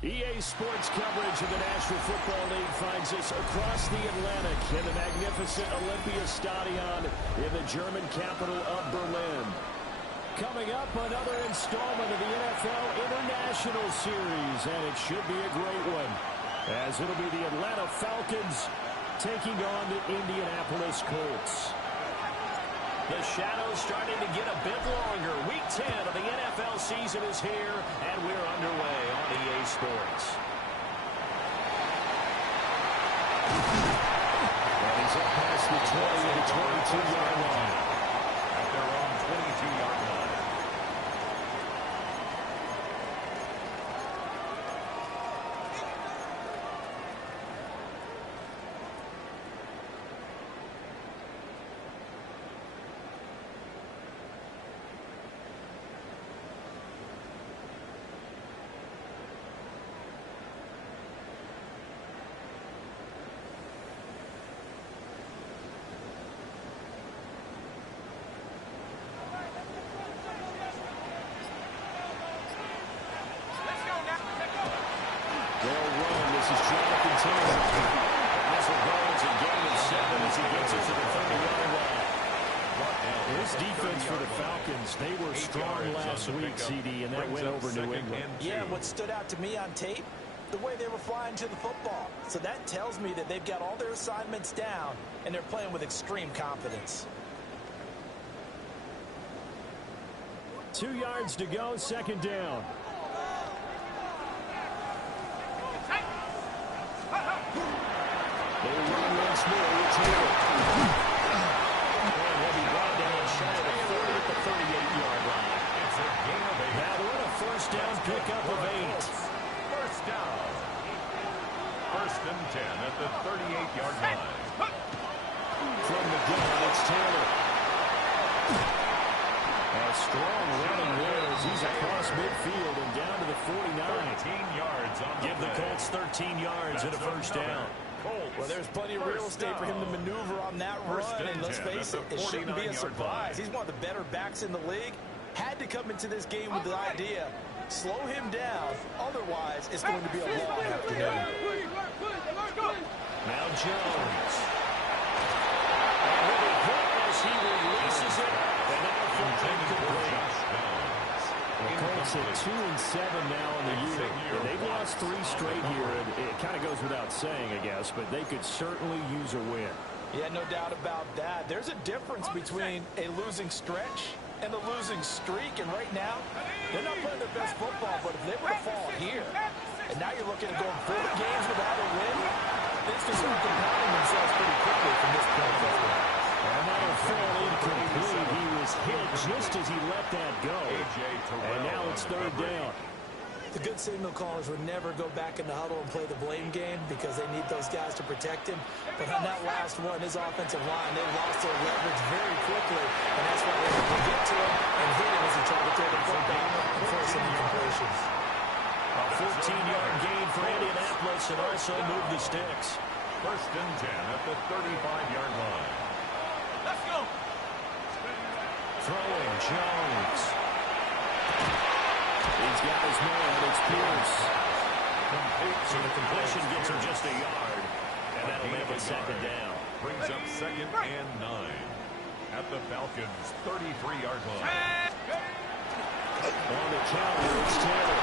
EA Sports coverage of the National Football League finds us across the Atlantic in the magnificent Olympia Stadion in the German capital of Berlin. Coming up, another installment of the NFL International Series, and it should be a great one, as it'll be the Atlanta Falcons taking on the Indianapolis Colts. The shadow's starting to get a bit longer. Week 10 of the NFL season is here, and we're underway on EA Sports. And he's up past the 20 to 22-yard line. At their own 22-yard line. They were strong last week, CD, and that went over New England. Yeah, what stood out to me on tape, the way they were flying to the football. So that tells me that they've got all their assignments down, and they're playing with extreme confidence. 2 yards to go, second down. They run once more with Taylor. Pickup of 8. First down. First and 10 at the 38-yard line. From the gun, it's Taylor. A strong running there as he's across midfield and down to the 49. 13 yards on the Give the Colts 13 yards and a first down. Well, there's plenty of real estate for him to maneuver on that run, and let's face it, it shouldn't be a surprise. He's one of the better backs in the league. Had to come into this game with the idea, slow him down, otherwise it's going to be a long afternoon. Now Jones. And with a purpose, he releases it, and now from incomplete. The Colts at 2-7 now in the year, and they've lost 3 straight here, and it kind of goes without saying, I guess, but they could certainly use a win. Yeah, no doubt about that. There's a difference between a losing stretch and a losing streak, and right now, they're not playing their best football, but if they were to fall here, and now you're looking at going 4 games without a win, things can start compounding themselves pretty quickly from this point forward. And that'll fall incomplete. He was hit just as he let that go. And now it's third down. The good signal callers would never go back in the huddle and play the blame game because they need those guys to protect him. But on that last one, his offensive line, they lost their leverage very quickly, and that's why they were able to get to him and hit him as he tried to throw the football and force some incompletions. A 14-yard gain for Indianapolis and also move the sticks. First and 10 at the 35-yard line. Let's go. Throwing Jones. He's got his man. It's Pierce. So the completion gets him just a yard, and that'll make it second down. Brings up second and 9 at the Falcons' 33-yard line. On the counter, it's Taylor.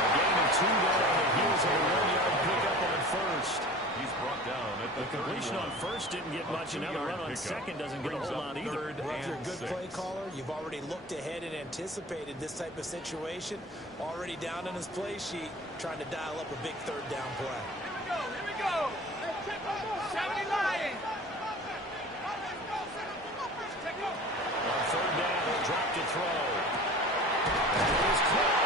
A gain of 2 down on the heels of a 1-yard pickup on first. He's brought down at the completion on first didn't get much. Another run on second doesn't get a whole lot either. Well, if you're a good play caller, you've already looked ahead and anticipated this type of situation. Already down on his play sheet, trying to dial up a big third down play. Here we go. 70 Lions. On third down, drop to throw. And he's caught.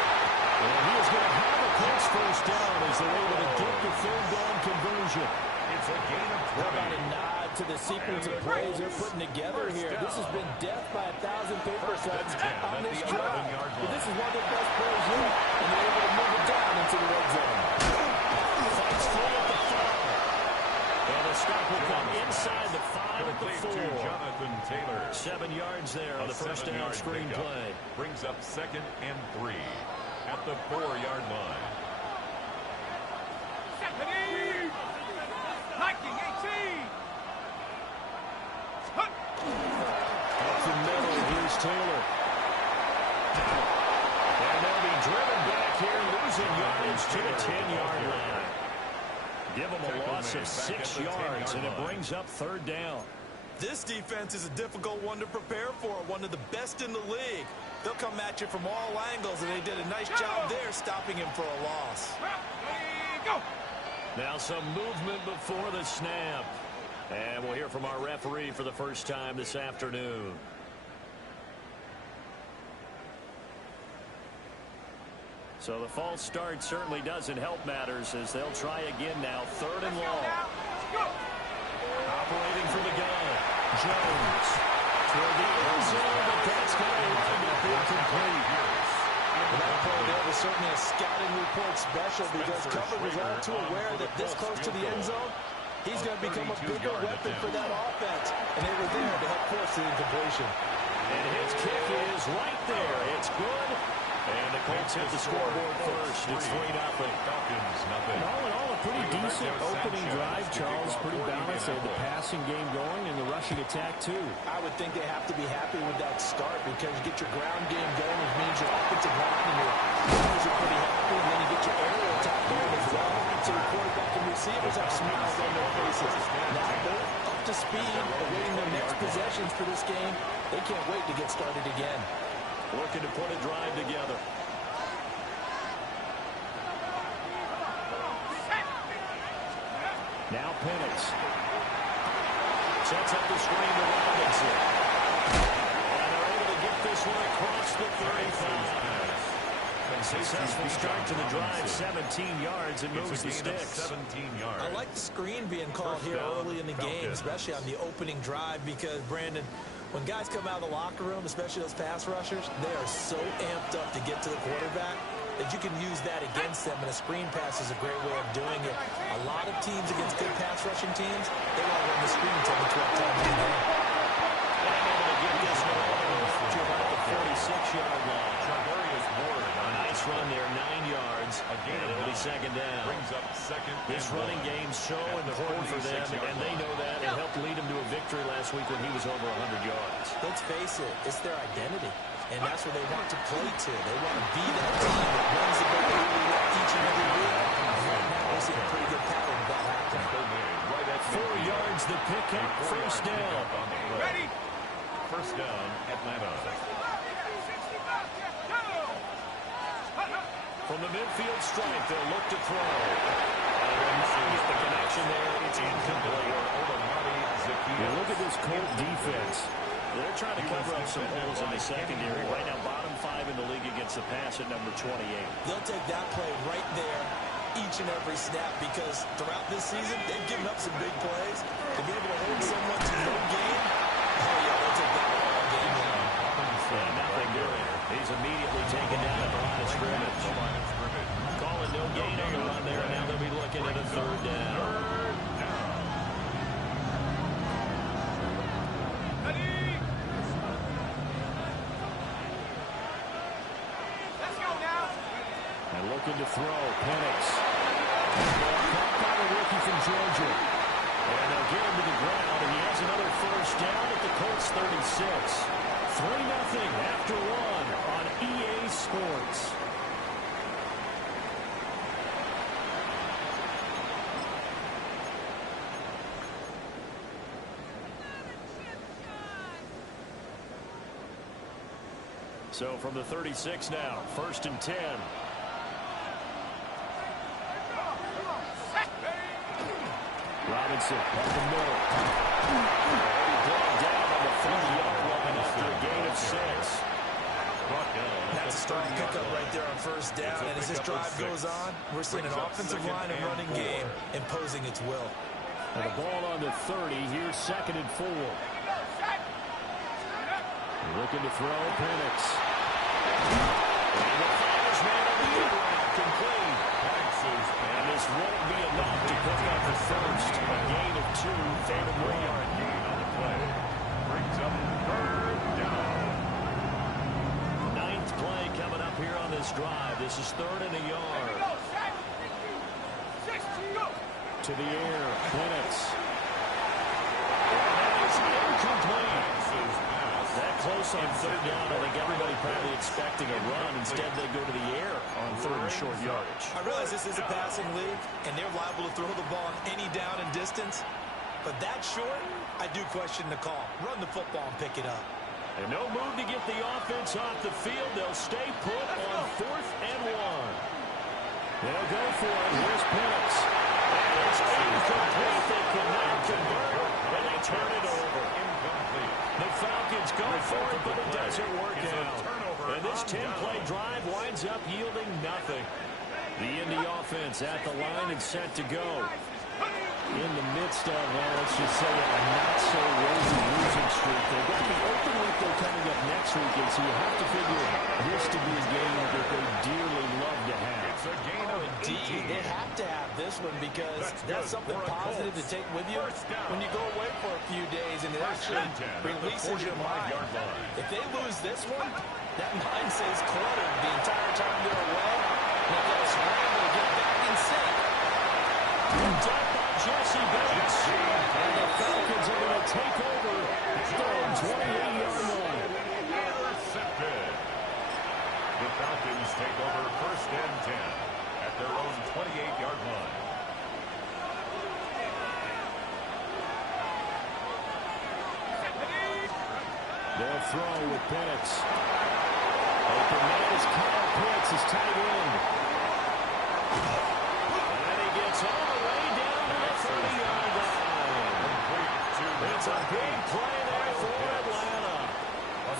And he is going to have a Colts first down as they're able to get the third down conversion. It's a gain of 20. How about a nod to the sequence of plays they're putting together here? This has been death by 1,000 paper cuts on this drive. But this is one of their best plays yet, and they're able to move it down into the red zone. Fights full at the 5. And the stop will come inside the 5 at the 4. Jonathan Taylor. 7 yards there on the first down screen play. Brings up second and 3 at the 4-yard line. Give them a loss of 6 yards, and it brings up 3rd down. This defense is a difficult one to prepare for, one of the best in the league. They'll come at you from all angles, and they did a nice job there stopping him for a loss. Now some movement before the snap. And we'll hear from our referee for the first time this afternoon. So the false start certainly doesn't help matters as they'll try again now. 3rd and long. Operating from the gun. Jones. Toward the end zone, but that's going to wind up incomplete. And that play there was certainly a scouting report special because cover was all too aware that this close to the end zone, he's going to become a bigger weapon for that offense. And they were there to help force the incompletion. And his kick is right there. It's good. And the Colts hit the scoreboard first. It's 3-0. Falcons, nothing. All in all, a pretty decent opening drive, Charles. Pretty balanced. They had the passing game going and the rushing attack, too. I would think they have to be happy with that start because you get your ground game going, which means your offensive line and your receivers are pretty happy, and then you get your aerial attack going as well. So your quarterback and receivers have smiles on their faces. Now they're up to speed, awaiting their next possessions for this game. They can't wait to get started again. Looking to put a drive together. Now Penix. Sets up the screen to Robinson. And they're able to get this one across the 35. Successful start to the drive, 17 yards, and moves the sticks. 17 yards. I like the screen being called here early in the game, especially on the opening drive, because, Brandon, when guys come out of the locker room, especially those pass rushers, they are so amped up to get to the quarterback that you can use that against them, and a screen pass is a great way of doing it. A lot of teams against good pass rushing teams, they want to run the screen 10 to 12 times a game. And able to get this one to about the 46-yard line. Nice run there, 9 yards. Again, and it'll be 2nd down. Brings up 2nd. This running game's so important for them, and they know that. It helped lead them to a victory last week when he was over 100 yards. Let's face it, it's their identity, and that's where they want to play to. They want to be that team that runs the ball each and every week. And right now, we're seeing a pretty good pattern of that happening. 4 yards the pickup, 1st down. Ready? 1st down, Atlanta. From the midfield stripe, they'll look to throw. And when not get the connection there, it's incomplete. You look at this Colt defense. They're trying to cover up some holes in the secondary. Right now, bottom 5 in the league against the pass at number 28. They'll take that play right there each and every snap because throughout this season, they've given up some big plays. To be able to hold someone to no gain, oh, yeah, they'll take that one all game long. Nothing doing. He's immediately taken down at the line of scrimmage. Calling no gain on the run there, and now they'll be looking at a 3rd down. Let's go now. And looking to throw, Penix. Caught by the rookie from Georgia. And they'll get him to the ground, and he has another 1st down at the Colts 36. 3-0 after 1 on EA Sports. So from the 36 now, 1st and 10. Robinson up the middle. Brought down on the 30-yard line after a gain of 6. That's a strong pickup right there on 1st down, and as this drive goes on, we're seeing an offensive line and running game imposing its will. And the ball on the 30, here's 2nd and 4. Looking to throw, Penix. And the fires man on the end complete. And this won't be enough to pick up the 1st. A gain of 2, 3rd and 1. Gain on the play. Brings up 3rd down. 9th play coming up here on this drive. This is 3rd and a yard. To the air, Penix. And that is incomplete. That close on third down, I think everybody probably expecting a run. Instead, they go to the air on third and short yardage. I realize this is a passing league, and they're liable to throw the ball on any down and distance. But that short, I do question the call. Run the football and pick it up. And no move to get the offense off the field. They'll stay put on 4th and 1. They'll go for it. Here's Penix. And it's incomplete. They cannot convert, and they turn it over. The Falcons go for it, but it doesn't work out. And this 10-play drive winds up yielding nothing. The Indy offense at the line and set to go. In the midst of, well, let's just say, a not-so-rosy losing streak. They've got the open week they're coming up next weekend, so you have to figure this to be a game that they dearly love to have. It's a game of Indeed, they have to have this one because that's something positive to take with you when you go away for a few days, and it actually releases your mind. If they lose this one, that mind stays cluttered the entire time they're away. They've got to scramble to get back in sync. Done by Jesse Bates. And the Falcons are going to take over at their own 28-yard line. Intercepted. The Falcons take over 1st and 10 at their own 28-yard line. They'll throw with Penix. Open man is Kyle Pitts, his tight end. And he gets all the way down to the 30-yard line. It's a big play there for Atlanta.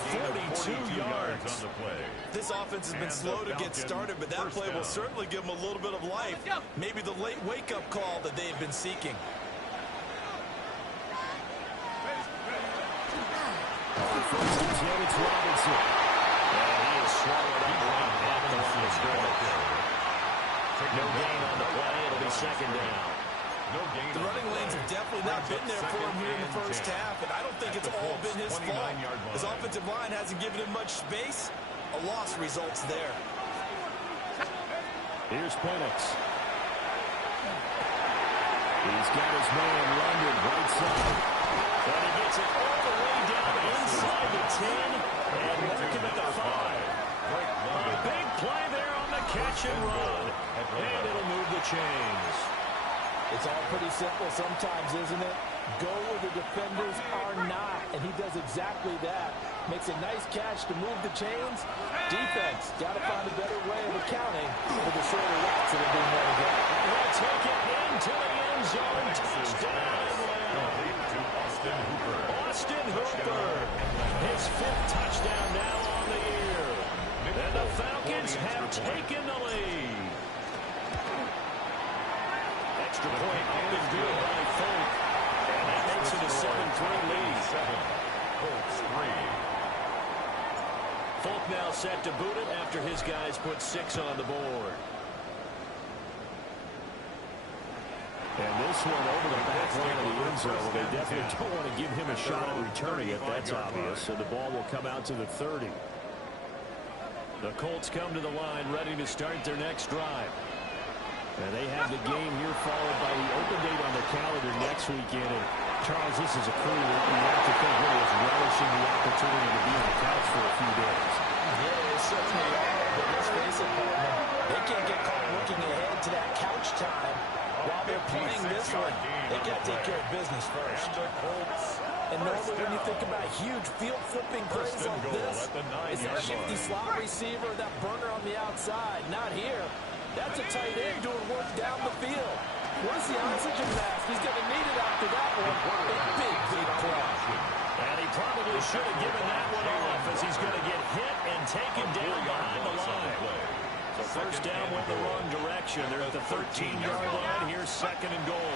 42 yards on the play. This offense has been slow to get started, but that play will certainly give them a little bit of life. Maybe the late wake-up call that they've been seeking. First and 10, it's Robinson. And he is swallowed up right at the line of scrimmage. No gain on the play. It'll be 2nd down. The running lanes have definitely not been there for him here in the first half, and I don't think it's all been his fault. His offensive line hasn't given him much space. A loss results there. Here's Penix. He's got his man London right side. And he gets it all the way down inside the 10 and working at the 5. A big play there on the catch and run. And it'll move the chains. It's all pretty simple sometimes, isn't it? Go where the defenders are not, and he does exactly that. Makes a nice catch to move the chains. Defense, got to find a better way of accounting for the shorter routes that are being run again. They'll take it into the end zone. Touchdown. Austin Hooper. His 5th touchdown now on the year. And the Falcons have taken the lead. Extra point up and good by Folk. And that makes it a 7-3 lead. 7, Colts 3. Folk now set to boot it after his guys put 6 on the board. And this one over the back line of the end zone. They definitely don't want to give him a shot at returning it. That's obvious. So the ball will come out to the 30. The Colts come to the line ready to start their next drive. And they have the game here followed by the open date on the calendar next weekend. And Charles, this is a crew that you have to think really is relishing the opportunity to be on the couch for a few days. Yeah, they certainly are. But let's face it, partner, they can't get caught looking ahead to that couch time while they're playing this one. They got to take care of business first. And normally when you think about huge field-flipping plays like this, it's that shifty slot receiver, that burner on the outside. Not here. That's a tight end doing work down the field. Where's the oxygen mask? He's going to need it after that one. A big play. And he probably should have given that one off as he's going to get hit and taken down behind the line. So first down went the wrong direction. They're at the 13-yard line. Here's 2nd and goal.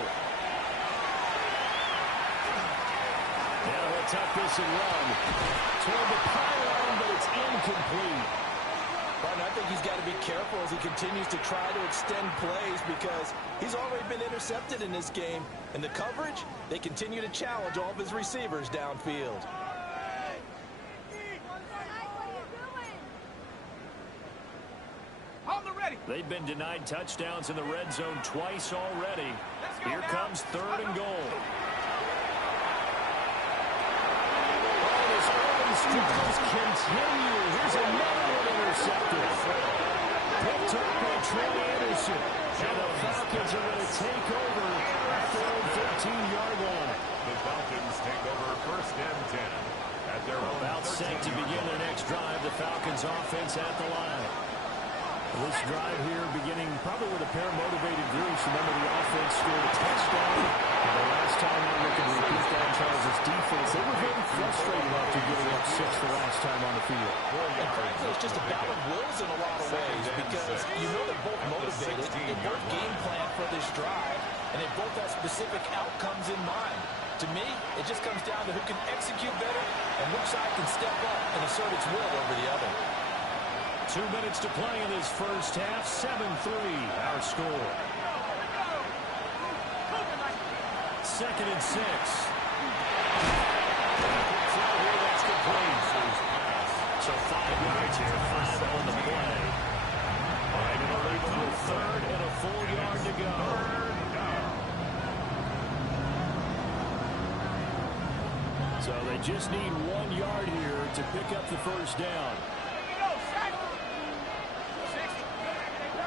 Now he'll tuck this and run toward the pylon, but it's incomplete. But I think he's got to be careful as he continues to try to extend plays because he's already been intercepted in this game. And the coverage, they continue to challenge all of his receivers downfield. They've been denied touchdowns in the red zone twice already. Here comes 3rd and goal. Oh, this early struggles continue. Here's another one intercepted. Picked up by Troy Anderson. And the Falcons are going to take over at their own 13-yard line. The Falcons take over first and 10 at their own. About set to begin their next drive. The Falcons offense at the line. This drive here beginning probably with a pair of motivated groups. Remember, the offense scored a touchdown. And the last time I'm looking to repeat that in Charles' defense, they were very frustrated after giving up 6 the last time on the field. And frankly, it's just a battle of wills in a lot of ways because you know they're both motivated. They both game plan for this drive, and they both have specific outcomes in mind. To me, it just comes down to who can execute better and which side can step up and assert its will over the other. 2 minutes to play in this first half. 7-3 our score. 2nd and 6. That's complete. So 5 yards here, 5 on the play. All right, it'll leave them with 3rd and a full yard to go. So they just need 1 yard here to pick up the first down.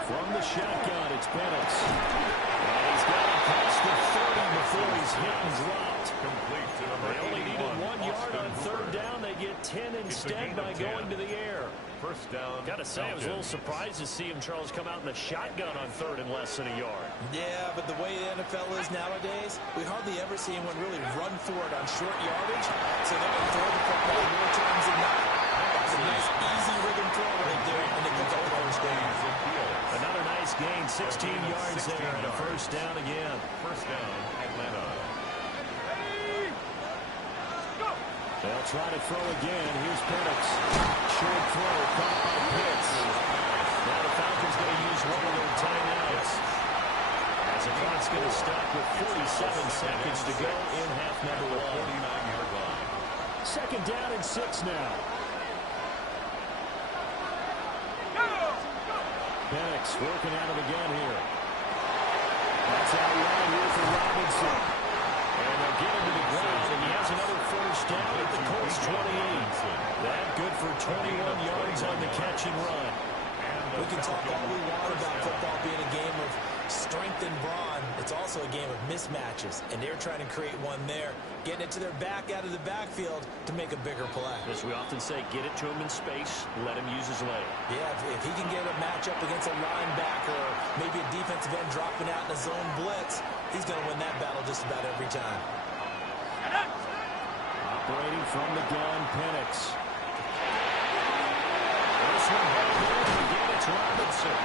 From the shotgun, it's Penix. And he's got it past the 30 before he's hit and dropped. Complete to number They only needed 1 yard on Austin 3rd Hooper. down. They get 10 instead by 10. going to the air. First down. Got to say, I was a little Falcons. surprised to see him, Charles, come out in the shotgun on 3rd and less than a yard. Yeah, but the way the NFL is nowadays, we hardly ever see anyone really run for it on short yardage. So they're going to throw the football more times than not. That's a nice, easy rhythm throw right there, and they pick up the first down. Another nice gain, 16 yards there, and a first down again. First down, Atlanta. They'll try to throw again. Here's Penix. Short throw, caught by Pitts. Now the Falcons going to use one of their timeouts. As the clock's going to stop with 47 seconds to go in half number 1. 49-yard line. 2nd down and 6 now. Penix working out of the gun here. That's out wide here for Robinson. And they'll get him to the ground, and he has another first down at the Colts 28. That good for 21 yards on the catch and run. We can talk all we want about football being a game of strength and brawn. It's also a game of mismatches, and they're trying to create one there, getting it to their back out of the backfield to make a bigger play. As we often say, get it to him in space, let him use his leg. Yeah, if he can get a matchup against a linebacker or maybe a defensive end dropping out in a zone blitz, he's going to win that battle just about every time. Operating from the gun, Penix. This one held in, and again it's Robinson.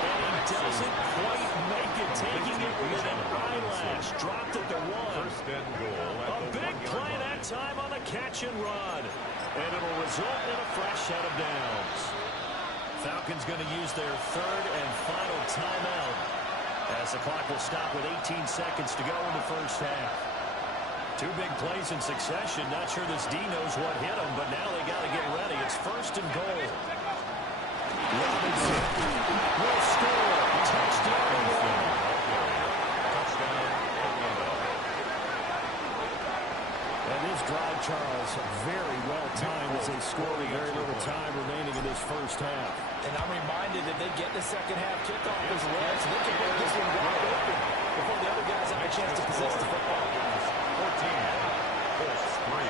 And he doesn't quite make it, taking it with an eyelash. Dropped at the 1. First and goal at A the big 1-yard play line. that time on the catch and run. And it'll result in a fresh set of downs. Falcons going to use their 3rd and final timeout as the clock will stop with 18 seconds to go in the first half. 2 big plays in succession. Not sure this D knows what hit him, but now they got to get ready. It's 1st and goal. Robinson will score. Touchdown. And this drive, Charles, very well timed as they score with very little time remaining in this first half. And I'm reminded that they get the second half kickoff as well, so they can break this one wide open before the other guys have a chance to possess the football. 14. Colts 3.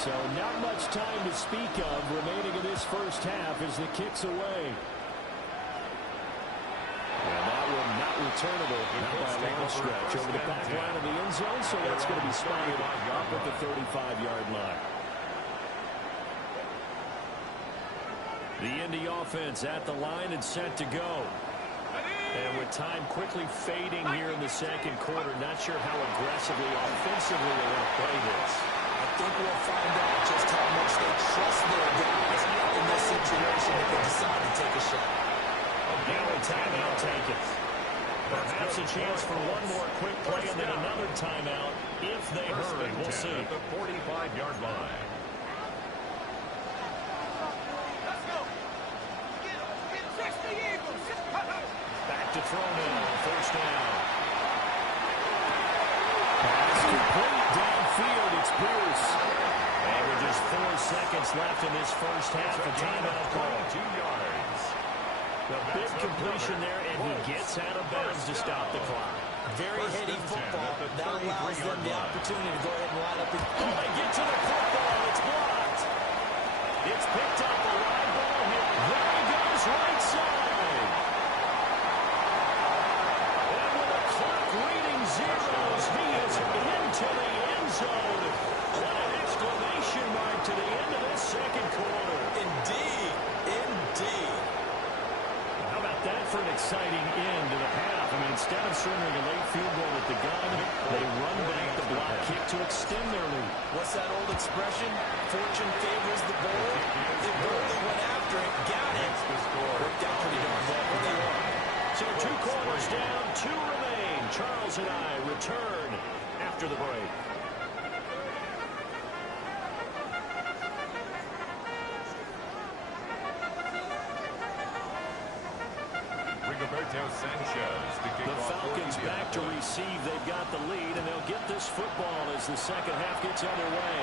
So not much time to speak of remaining in this first half as the kick's away. And that one not returnable, not by a long stretch, over the back line of the end zone, so that's going to be spotted up at the 35-yard line. The Indy offense at the line and set to go. And with time quickly fading here in the second quarter, not sure how aggressively, offensively they want to play this. I think we'll find out just how much they trust their guys in this situation if they decide to take a shot. Now a timeout taken. Perhaps a chance for one more quick play and then another timeout if they hurry. We'll see. At the 45-yard line. Back to throw now. First down. Pass complete downfield. It's Pierce. And with just 4 seconds left in this first half, a timeout call. 22 yards. A big completion there, and he gets out of bounds to stop the clock. Very heady football. That allows them the opportunity to go ahead and line up. Oh, they get to the football. It's blocked. It's picked up a wide ball here. There he goes, right side. And with the clock reading zeros, he is into the end zone. What an exclamation mark to the end of this second quarter. Indeed. Indeed. How about that for an exciting end to the half? I mean, instead of surrendering a late field goal at the gun, they run back the block kick to extend their lead. What's that old expression? Fortune favors the bold. They boldly went after it, got it. Worked out pretty darn well. What do you want? So 2 quarters down, 2 remain. Charles and I return after the break. The Falcons back to receive. They've got the lead, and they'll get this football as the second half gets underway.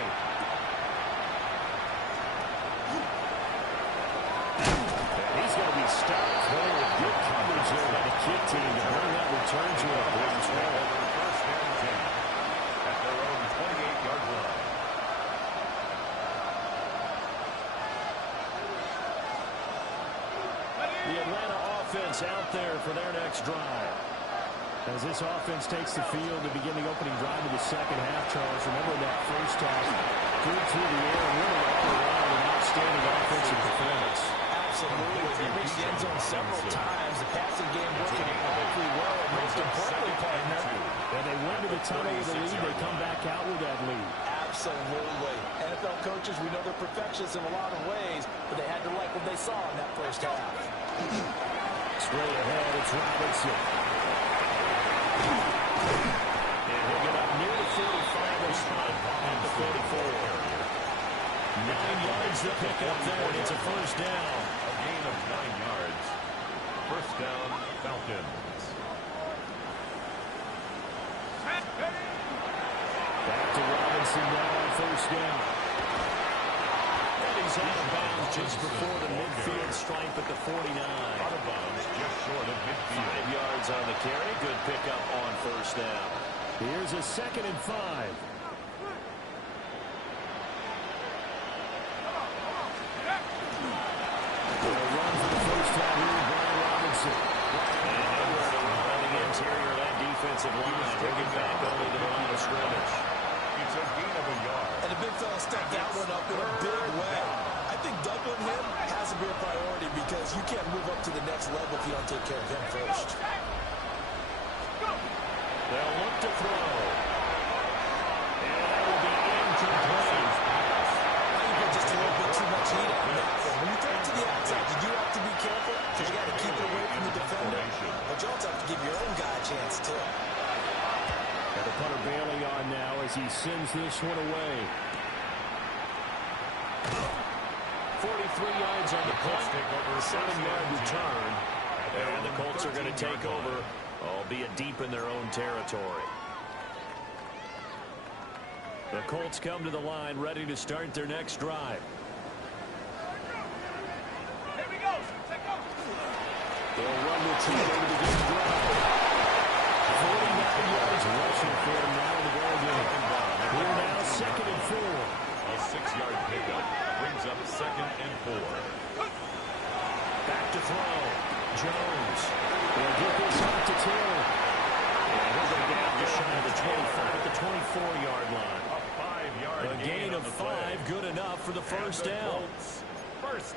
He's going to be stopped. Good coverage there by the kick team to bring that return to an important score. First and 10 at their own 28-yard line. The Atlanta offense out there for their next drive. As this offense takes the field to begin the opening drive of the second half, Charles, remember that first half, good through the air, really all around an outstanding offensive performance. Absolutely. They reached the end zone several times. The passing game working awfully well. And most importantly, partner, and they went to the tunnel with a lead. They come back out with that lead. Absolutely. NFL coaches, we know they're perfectionists in a lot of ways, but they had to like what they saw in that first half. Straight ahead, it's Robinson. And he'll get up near the 45 and spot at the 44. 9 yards to pick up there, and it's a first down. A gain of 9 yards. First down, Falcons. Back to Robinson now on first down. And he's out of bounds just before the midfield stripe at the 49. Out of bounds, just short of midfield. 5 yards on the carry. Good pickup on first down. Here's a 2nd and 5. They'll run for the first time here, Brian Robinson. And nowhere to run on the interior of that defensive line. Bring it back only to the line of scrimmage. It's a gain of a yard. And the big fella stepped that one up in a big way. I think doubling him has to be a priority because you can't move up to the next level if you don't take care of him first. They'll look to throw. And that will be incomplete. I think there's just a little bit too much heat on that one. When you throw it to the outside, you do have to be careful because you got to keep it away from the defender. But you also have to give your own guy a chance, too. And the punter Bailey on now as he sends this one away. 43 yards on the punt. 7-yard return. And the Colts are going to take over, albeit deep in their own territory. The Colts come to the line ready to start their next drive. Here we go. They'll run with two to begin the drive. 49 yards rushing for them now in the ball game. We're now 2nd and 4. A 6-yard pickup brings up 2nd and 4. Back to throw. Jones. They'll get this out to Taylor. And he'll go down just shy of the 25 at the 24-yard line. A 5-yard gain of 5, good enough for the first down.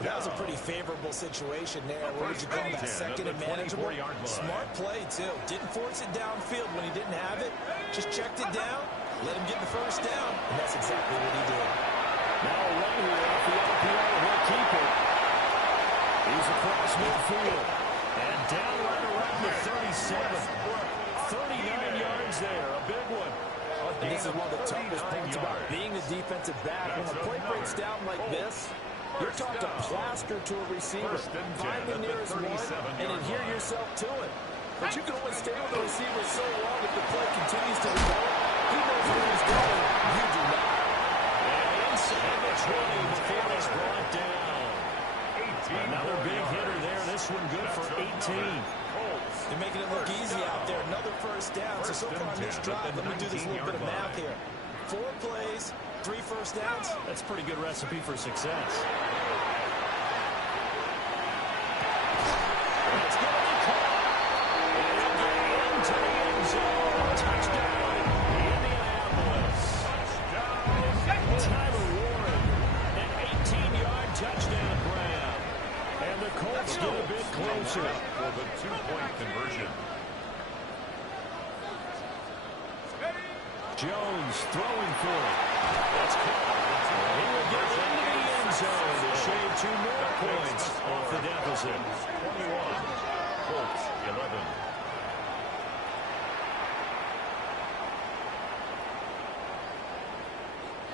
That was a pretty favorable situation there. What would you call that? Second and manageable. Smart play, too. Didn't force it downfield when he didn't have it. Just checked it down, let him get the first down, and that's exactly what he did. Now a run here off the RPO. He'll keep it. He's across midfield. And down right around the 37. 39 yards there. A big one. And this is one of the toughest points about being a defensive back. When a play breaks down like this, you're taught to plaster to a receiver. Find the nearest one and adhere yourself to it. But you can only stay with the receiver so long if the play continues to develop. He knows where he's going. You do not. And inside 20 before he's brought down. Another big hitter there. This one good for 18. They're making it look easy out there. Another first down. So far on this drive, let me do this little bit of math here. 4 plays, 3 first downs. That's a pretty good recipe for success. It's going to be caught. Into the end zone. Touchdown, Indianapolis. Tyler Warren, an 18-yard touchdown grab. And the Colts get a bit closer for the 2-point conversion. Jones throwing for it. That's caught. He will get into the end zone to shave 2 more points off the deficit. 21. Colts 11.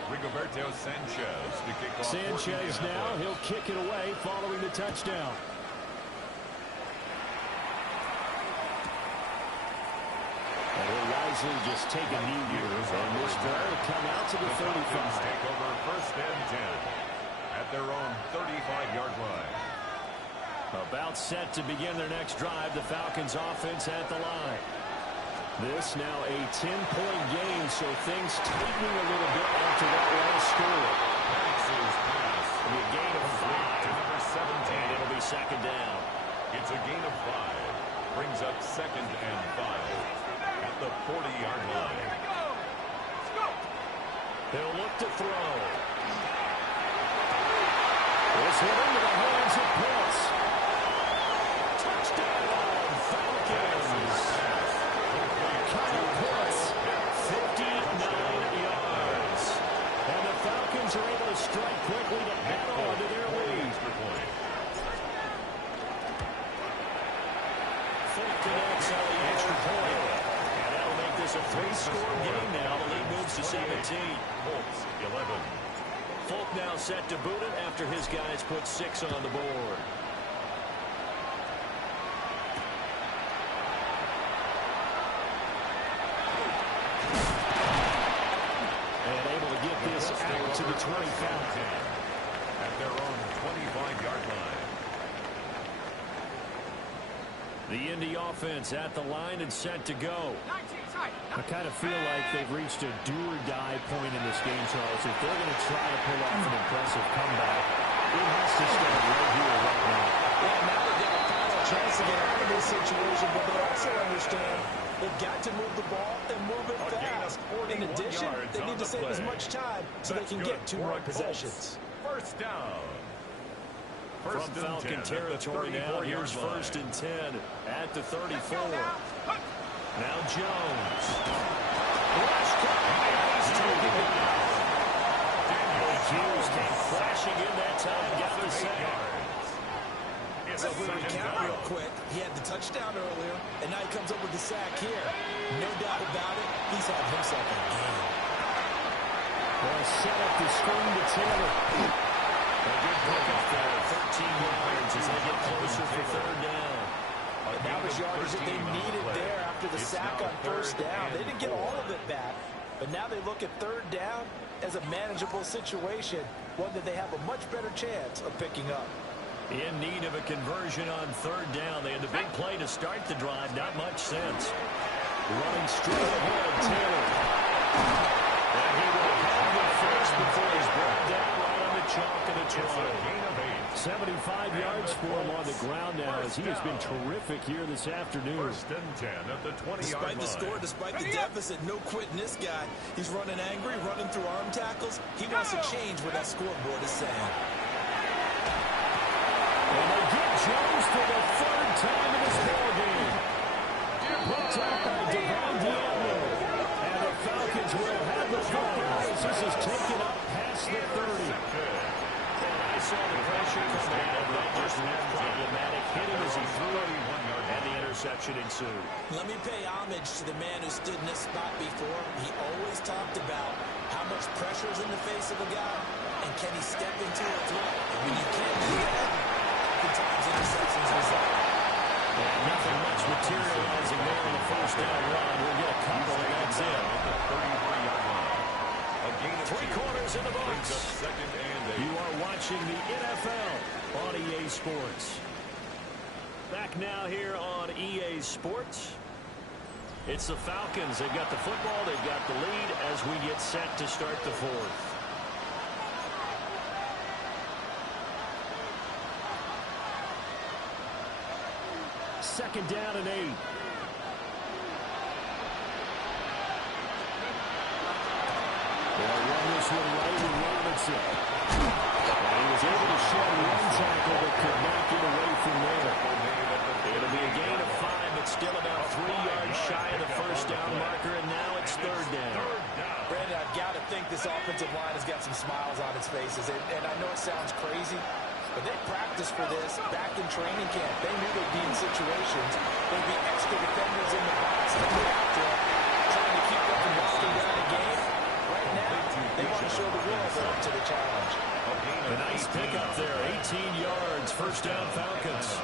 Rigoberto Sanchez to kick off. Sanchez now, he'll kick it away following the touchdown. And he'll wisely just take a knee here. And this play will come out to the 35. Take over first and 10 at their own 35-yard line. About set to begin their next drive. The Falcons offense at the line. This now a 10-point game, so things tightening a little bit after that last score. It'll be a gain of 5 to number 17. And it'll be second down. It's a gain of 5. Brings up second and 5 at the 40-yard line. They'll look to throw. This hit into the hands of Pitts. Touchdown, Falcons. Kyle Pitts, 59 yards. And the Falcons are able to strike quickly to add on to their lead. Fulton connects on the extra point. And that'll make this a 3-score game now. The lead moves to 17. Colts 11. Fulton now set to boot it after his guys put 6 on the board. Out to the 25 at their own 25-yard line. The Indy offense at the line and set to go. I kind of feel like they've reached a do-or-die point in this game, Charles. If they're going to try to pull off an impressive comeback, it has to start right here, right now. Well, now they get a final chance to get out of this situation, but they also understand they've got to move the ball and move it fast. In addition, they need to save as much time so they can get 2 more possessions. First down. From Falcon territory now, here's first and 10 at the 34. Now Jones. Rush he's taken down. Daniel Hughes came crashing in that time, got the sack. So if we recount real quick, he had the touchdown earlier, and now he comes up with the sack here. No doubt about it, he's had himself a game. Well, set up the screen to Taylor. A good pickup there, 13 yards as they get closer for third down. And that was yardage that they needed there after the sack on first down. They didn't get all of it back, but now they look at third down as a manageable situation, one that they have a much better chance of picking up. In need of a conversion on third down. They had the big play to start the drive. Not much sense. Running straight ahead, Taylor. And he will have it first before he's brought down right on the chalk of the 20. 75 yards for him on the ground now as he has been terrific here this afternoon. First and 10 at the 20-yard line. Despite the score, despite the deficit, no quitting this guy. He's running angry, running through arm tackles. He wants to change what that scoreboard is saying. And they get Jones for the 3rd time in this ballgame. Picked up by Devon Diablo. And the Falcons will have the football as this is taken up past the 30. And I saw the pressure come out. That just was problematic. Hit him as he threw it, and the interception ensued. Let me pay homage to the man who stood in this spot before. He always talked about how much pressure is in the face of a guy, and can he step into a throw. And when you can't do that, oftentimes interceptions result. And nothing much materializing there in the first down run. We'll get a couple, and that's it. 33-yard line. A gain of 3 quarters in the books. Second and 8. You are watching the NFL on EA Sports. Back now here on EA Sports. It's the Falcons. They've got the football. They've got the lead as we get set to start the fourth. Second down and 8. They'll run this one right with Robinson. And he was able to shed one tackle but could not get away from there. It'll be a gain of 5, but still about 3 yards shy of the first down marker, and now it's third down. Brandon, I've got to think this offensive line has got some smiles on its faces. And I know it sounds crazy, but they practiced for this back in training camp. They knew they'd be in situations. There'd be extra defenders in the box to get after it, trying to keep them from walking down the game. Right now, they want to show the world they're up to the challenge. A nice pickup there, 18 yards, first down Falcons.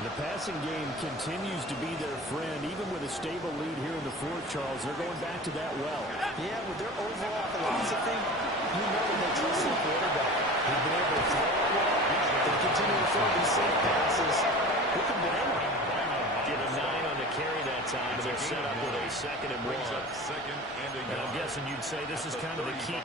The passing game continues to be their friend, even with a stable lead here in the fourth, Charles. They're going back to that well. Yeah, with their overall philosophy, you know that they trust their quarterback. They've been able to throw it well. They continue to throw these safe passes. Who can blame them? Get a 9 on the carry that time, and they're set up with a second and 1. Second and a And I'm guessing you'd say this is kind of the key.